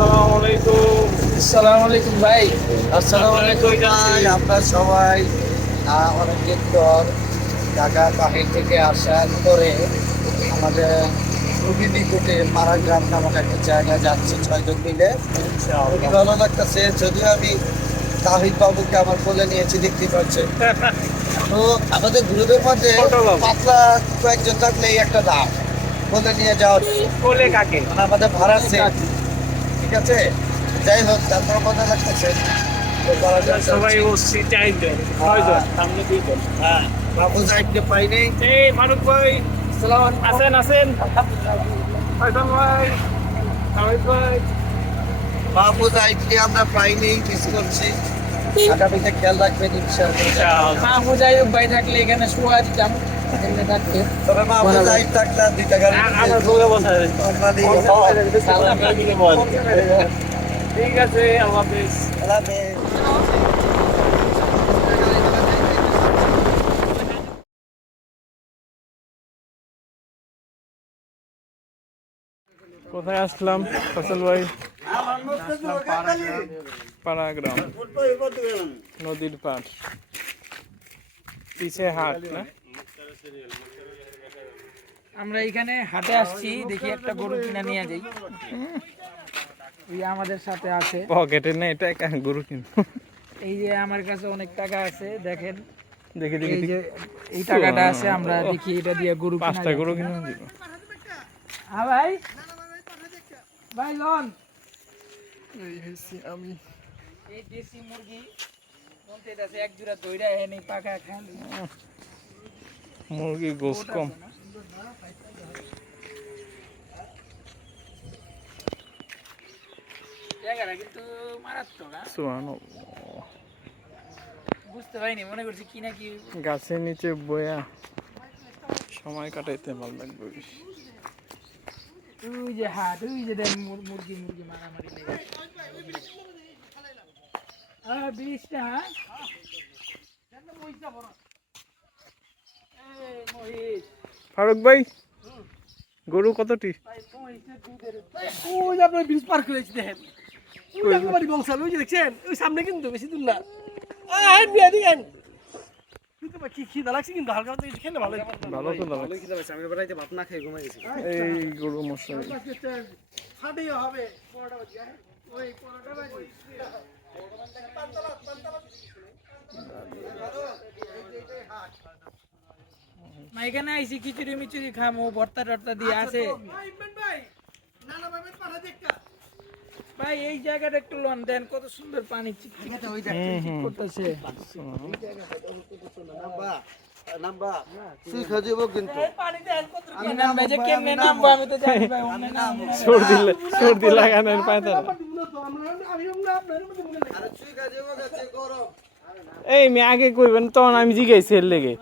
আসসালামু আলাইকুম। আসসালামু আলাইকুম ভাই। আসসালামু আলাইকুম ভাই। আমরা সবাই অনেকদিন পর ঢাকা বাহির থেকে আসার পরে আমাদের খুবই নিকটে মারাগ্রাম নামক একটা জায়গায় যাচ্ছি ছয়জন মিলে। খুবই ভালো লাগতেছে যদিও আমি তাহিদ বাবুকে আমার বলে নিয়েছি দেখতে পাচ্ছেন। তো আমাদের গ্রুপের মধ্যে পাতলা কয়েকজন থাকলে একটা দাম বলে নিয়ে যাওয়া। কাকে? মানে আমাদের ভাড়া সেট ঠিক আছে? যাই হোক তারপর লাগতেছে। যাক, সবাই ছয়জন সামনে দুইজন। হ্যাঁ। বাবু পাইনি এই ফারুক ভাই সালাম আসেন আসেন। ফয়সাল ভাই হামিদ ভাই। বাবু আমরা পাইনি মিস করছি। আগামীতে খেয়াল রাখবেন ইনশাআল্লাহ। মাহমুদ আইয়ুব ভাই থাকলে এখানে শোয়া দিতাম। আছে। আল্লাহ হাফেজ কোথায় আসলাম ফসল ভাই পাড়াগ্রাম নদীর পাড় পিছে হাট না আমরা এখানে হাটে আসছি দেখি একটা গরু কিনা নিয়ে যাই। ওই আমাদের সাথে আছে। পকেটে নেই টাকা গরু কিনবো। এই যে আমার কাছে অনেক টাকা আছে দেখেন। দেখি দেখি এই যে এই টাকাটা আছে আমরা দেখি এটা দিয়ে গরু কিনা পাঁচটা গরু কিনে দিব হ্যাঁ ভাই। ভাই লন। এই হয়েছি আমি। এই দেশি মুরগি মনতে আছে এক জোড়া দইরা এনে পাকা খান মুরগি গোস কম। হ্যাঁ? সুহান বুঝতে পারিনি মনে করছি কি না কি গাছের নিচে বয়া। সময় কাটাইতে ভালো লাগবে ওই যে হাট ওই যে মুরগি মুরগি মারামারি লেগে বিশটা হ্যাঁ এই মহিষ, ফারুক ভাই গরু কতটি? ভাই মহিষের দুধের ওই যে আপনার ব্রিজ পার করেছি দেখেন। বাড়ি বংশাল ওই যে দেখছেন? ওই সামনে কিন্তু বেশি দূর না। আয় বিয়া দাদা এই গরু মশাই। হবে হ্যাঁ? ওই পরোটা বাজি মা এখানে আইসি খিচুড়ি মিচুড়ি খামো ভর্তা টর্তা দিয়ে আছে। ভাই এই জায়গাটা একটু লন দেন কত সুন্দর পানি চিকচিক করতেছে সুই খাজিব কিন্তু পানি দেন কত কি নাম ভাই যে কেমনে নামবো আমি তো জানি ভাই অন্য নাম সর্দি লাগানোর পায় তারা তো আমরা আমি আমরা আপনার মধ্যে লাগে সুই খাজিব গেছে গরম এই আমি আগে কইবেন তখন আমি জিগাইছি এর লেগে।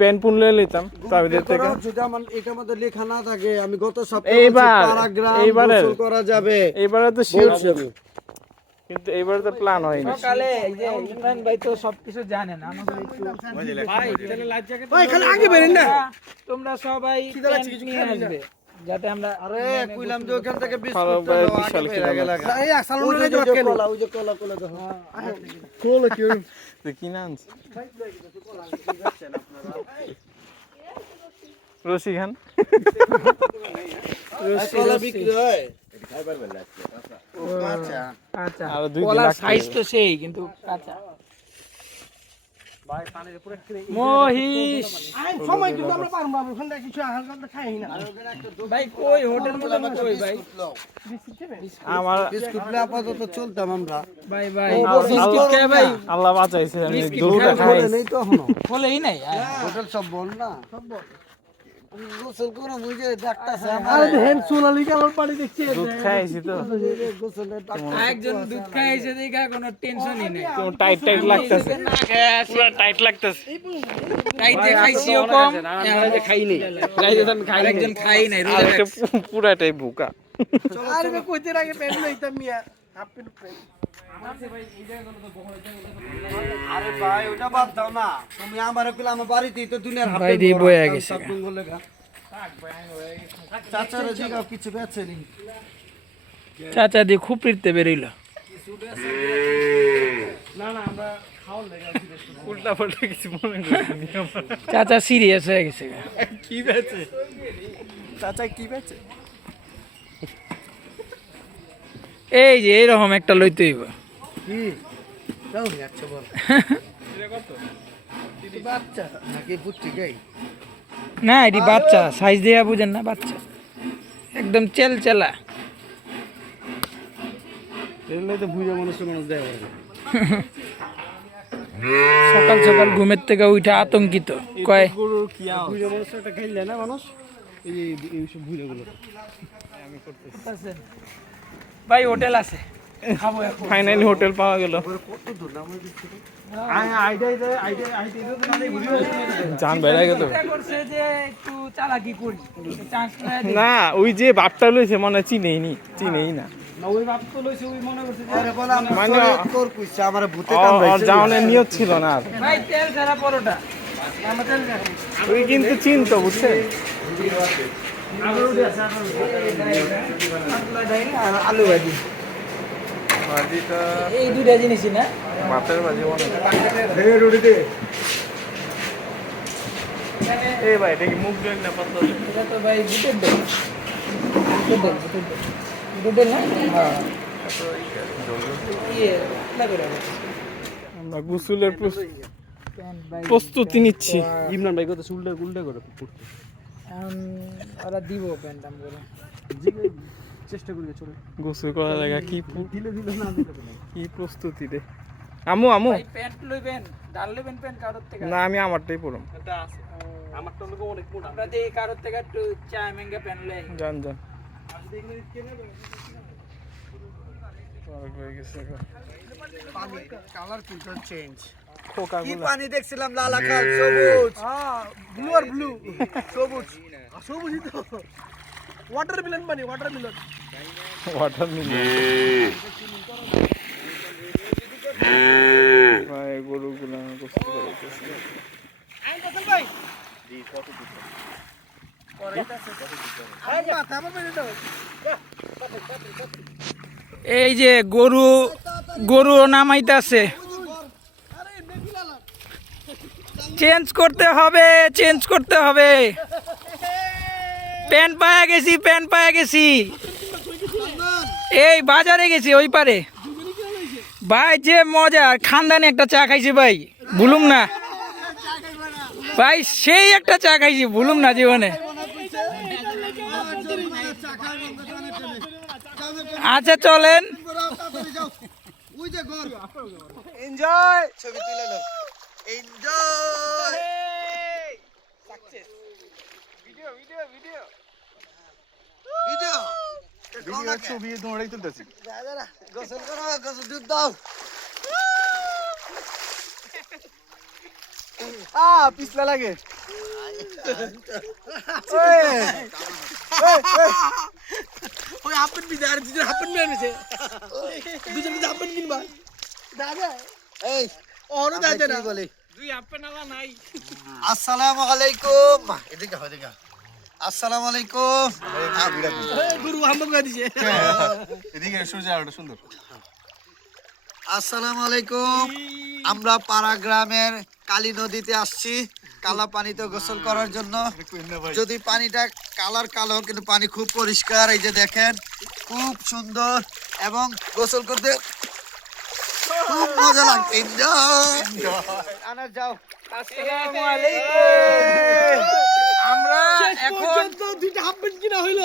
ব্যান থেকে। করা আমার এটার মধ্যে লেখা না থাকে। আমি গত সপ্তাহে এইবার, বলছি প্যারাগ্রাম এইবারের। গোসল করা যাবে। এবারে তো শিওর বলছি কিন্তু এইবারে তো প্ল্যান হয়নি। সকালে এই যে ইমরান ভাই তো সবকিছু জানেন আমাদের একটু ভাই তাহলে লাজ্জা ভাই খালি আগে বেরেন না। তোমরা সবাই কিছু যাতে আমরা আরে কইলাম যে ওখান থেকে বিস্কুট আগে বিশাল লাগছে। লাগা। এই আসাল ওই যে লাগে কেন কলা, ওই যে কলা, কলা দেখো। তো কি না রশি খান কলা বিক্রি হয়? আচ্ছা। আচ্ছা আরও দুই কলার সাইজ তো সেই কিন্তু কাঁচা মহিষ। আই সময় কিন্তু আমরা পারব আমরা ওখানে কিছু হালকা হালকা খাই না। ভাই কই? হোটেল মোটেল কই ভাই? আমার বিস্কুট লে আপাতত চলতাম আমরা। ভাই ভাই আল্লাহ- বিস্কিট ভাই? আল্লাহ বাঁচাইছে আমি খাই। নেই তো এখনও। বলেই নাই? হোটেল সব বল না? গোসল করে বুঝে ডাক্তারছে আরে দেখেন সোনালি কালার পানি দেখছি। দুধ খাইছি তো। একজন দুধ খাই এসে দেখা কোনো টেনশনই নেই। কেমন টাইট টাইট লাগতেছে? পুরো টাইট লাগতেছে। খাইতে খাইছিও কম খাইনি একজন খাই নাই। আর রোজা একটা পু- পুরাটাই বুকা আরে কইতে আগে প্যান্ট লইতাম মিয়া। হাফ প্যান্ট আরে ভাই ওটা বাদ দাও না তুমি আমার কইলে আমার বাড়িতেই তো দুনিয়ার হাতে ভাই দিয়ে বয়ে গেছে। চাচারা জিগাও কিছু বেচে নি চাচা দিয়ে খুপড়িতে বেরোইল। না না আমরা খাওয়ার লেগে উল্টা পাল্টা কিছু মনে করিনি চাচা সিরিয়াস হয়ে গেছে কি বেচে? চাচা কি বেচে? এই যে এইরকম একটা লইতে হইব। কি? তাও আচ্ছা বল। বাচ্চা নাকি না এটি বাচ্চা সাইজ দেয়া বুঝেন না বাচ্চা। একদম চেল চেলা সকাল সকাল ঘুমের থেকে উঠে আতঙ্কিত। কয়? না মানুষ? ভাই হোটেল আছে। ফাইনালি হোটেল পাওয়া গেল জান বেড়া গেল চিন্তা করছে যে একটু চালাকি করি চান্স না ওই যে বাপটা লইছে মনে হয় চিনেই নি চিনেই না মনে মানে- মানে নিয়ত ছিল না ওই কিন্তু চিনতো বুঝছে আলু ভাজি ভাজিটা এই দুইটা জিনিসই না? মাছের ভাজি মনে হে রুটি এই ভাই এটা কি মুখ দেন না পাতলা এটা তো ভাই বুটের ডাল। বুটের ডাল বুটের ডাল। বুটের না? হ্যাঁ। ইয়ে। আমরা গোসলের ভাই প্রস্তুতি নিচ্ছি। ইমরান ভাই কত উল্টে উল্টে করে পড়তে। ওরা দিব প্যান্ট দাম করে চেষ্টা করি চলে গোসল করা লাগা কি দিলে দিলে না দিলে কি প্রস্তুতি রে। আমু আমু। ভাই প্যান্ট লইবেন ডাল লইবেন প্যান্ট কারোর থেকে? না আমি আমারটাই পরম। আমারটা লোক অনেক মোটা। আমরা দেখি কারোর থেকে একটু চা মেঙ্গা প্যান্ট লই জান জান হয়ে চেঞ্জ খোকা কি পানি দেখছিলাম লাল আকাশ সবুজ। ব্লু আর ব্লু সবুজ। আ, সবুজই তো। ওয়াটার মিলন পানি ওয়াটার মিলন ওয়াটার মিলন ভাই গরুগুলা গোসল করাইতেছে আইন তো ভাই আরে মাথা আমার মেরে দাও এই যে গরু গরু নামাইতাছে আরে চেঞ্জ করতে হবে চেঞ্জ করতে হবে। প্যান্ট পায়া গেছি প্যান্ট পায়া গেছি। এই বাজারে গেছি, ওই পারে। ভাই, যে মজা খানদানি একটা চা খাইছি ভাই, ভুলুম না। ভাই, সেই একটা চা খাইছি, ভুলুম না জীবনে। আচ্ছা চলেন। এনজয় ছবি তুলে এনজয় ভিডিও ভিডিও ছবি তোমারই তুলতেছি গোসল করো গোসল দুধ দাও। আ পিছলা লাগে। ওই। হাফেন বিজে আর দুজন হাফেন মেয়ে মেছে দুজন বিজে হাফেন কিনবা দাদা। এই ওরও দাদা না। কি বলি? দুই আপেনালা নাই। আসসালামু আলাইকুম। এদিকে হয় এদিকে আসসালামু আলাইকুম। গুরু দিছে এদিকে সুন্দর। আসসালামু আলাইকুম। আমরা পাড়া গ্রামের কালী নদীতে আসছি কালা পানিতে গোসল করার জন্য। যদি পানিটা কালার কালো কিন্তু পানি খুব পরিষ্কার এই যে দেখেন খুব সুন্দর এবং গোসল করতে খুব মজা লাগছে আনা যাও। আসসালামু আলাইকুম। আমরা এখন দুইটা হাফেন কিনা হইল।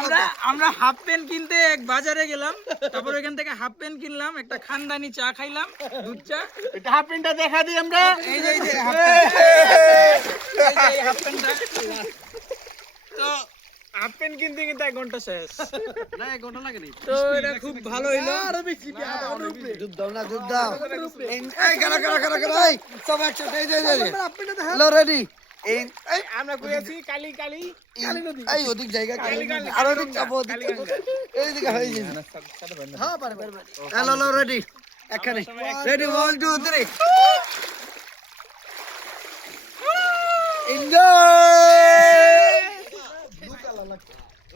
আমরা আমরা হাফ প্যান্ট কিনতে এক বাজারে গেলাম তারপর এখান থেকে হাফ প্যান্ট কিনলাম একটা খানদানি চা খাইলাম দুধ চা। এটা হাফেনটা দেখা দিই আমরা। এই যে এই যে হাফ প্যান্ট হাফ প্যান্টটা তো হাফ কিনতে কিনতে এক ঘণ্টা শেষ। না এক ঘণ্টা লাগে তো এটা খুব ভালো হইল। আরও বেশি দুধ দাও না দুধ দাও। এই কারা কারা কারা কারা সব একসাথে এই যে এই যে হ্যালো রেডি এই আমরা কইয়াছি কালি কালি এই ওদিক জায়গা আর ওদিক যাব ওদিক এইদিকে হয়ে যাবে হ্যাঁ। হ্যালো হ্যালো রেডি এখানে। রেডি এনজয়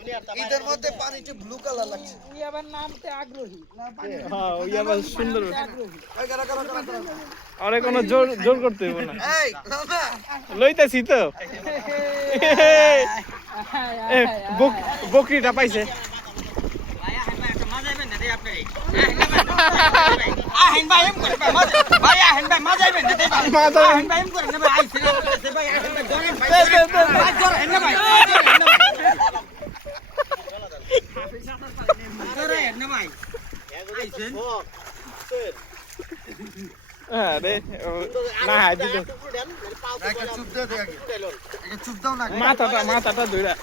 মধ্যে পানিটা ব্লু কালার লাগছে। উনি আবার নামতে আগ্রহী। হ্যাঁ আবার সুন্দর। আরে কোনো জোর জোর করতে হবে না। এই না না লইতাছি তো। এ, বক- বকরিটা পাইছে মাথা- হ্যাঁ রে ও, না হাত দিতে একটা চুপ দাও দেখ একটা চুপ দাও না মাথাটা মাথাটা ধইরা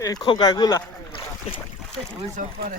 এই খোকা গুলা ওই সব পরে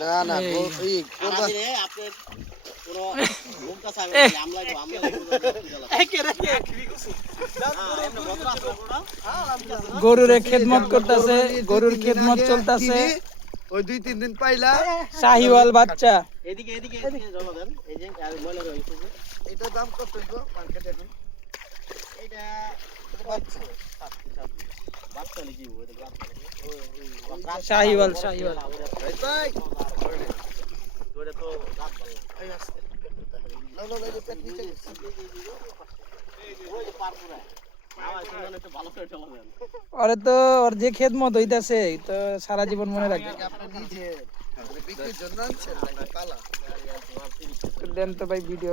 না না? গো- এই। কোরবানি গরুর খেদমত করতেছে গরুর খেদমত চলতেছে। ওই দুই তিন দিন পাইলা। শাহিওয়াল বাচ্চা। এদিকে এদিকে এদিকে জমা দেন। এই যে আর ময়লা রয়ে গেছে এটা দাম কত গো মার্কেটে এখন এইটা বাচ্চা বাচ্চা লিখি ওই বাচ্চা শাহিওয়াল ওরে তো ওর যে খেদমত হইতাছে তো সারা জীবন মনে রাখবে। দেন তো ভাই ভিডিও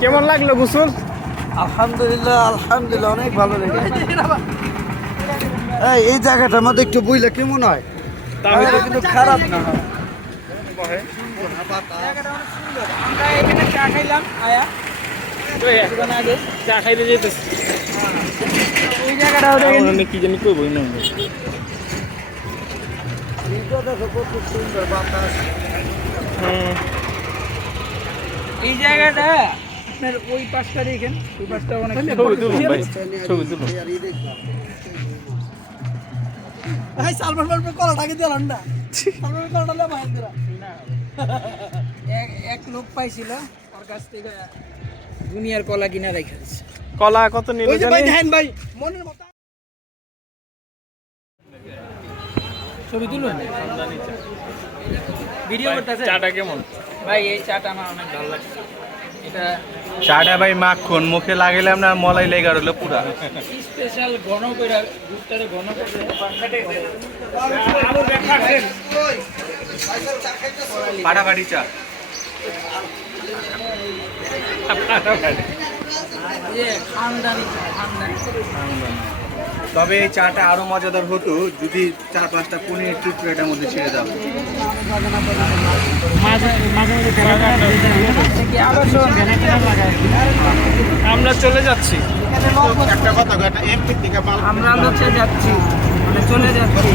কেমন লাগল গোসল? আলহামদুলিল্লাহ আলহামদুলিল্লাহ অনেক ভালো লেগেছে। এই এই জায়গাটার মধ্যে একটু বইলে কেমন হয়? জায়গাটা কিন্তু খারাপ না। জায়গাটা সুন্দর আমরা এখানে চা খাইলাম আয়া। আগে। চা খাইতে যেতেছি। এই জায়গাটা ওটা কি জানি না এইটা সুন্দর বাতাস। হুম এই জায়গাটা আপনার ওই পাশটা দেখেন ওই পাশটা অনেক ছবি তুলুন ভাই ছবি তুলুন। আর এই ভাই সালমান মারবে কলাটাকে দিলাম না। সালমান কলাটা লে ভাই দিলা এক এক লোক পাইছিল ওর কাছ থেকে দুনিয়ার কলা কিনা রেখেছে কলা কত নিল ভাই দেখেন ভাই মনের মতো। ছবি তুলুন। ভিডিও করতেছে চাটা কেমন? ভাই এই চাটা আমার অনেক ভালো লাগছে। চাটা ভাই মাখন মুখে লাগাইলাম না মলাই লেগে রইল পুরা। স্পেশাল ঘন করে দুধটারে ঘন করে ফাটাফাটি চা খানদানি। খানদানি। তবে এই চাটা আরও মজাদার হতো যদি চার পাঁচটা পনির টুকরো এটার মধ্যে ছেড়ে দাও। মাঝে মাঝে মাঝে কি আবার শোন আমরা চলে যাচ্ছি একটা কথা আমরা চলে যাচ্ছি। মানে চলে যাচ্ছি।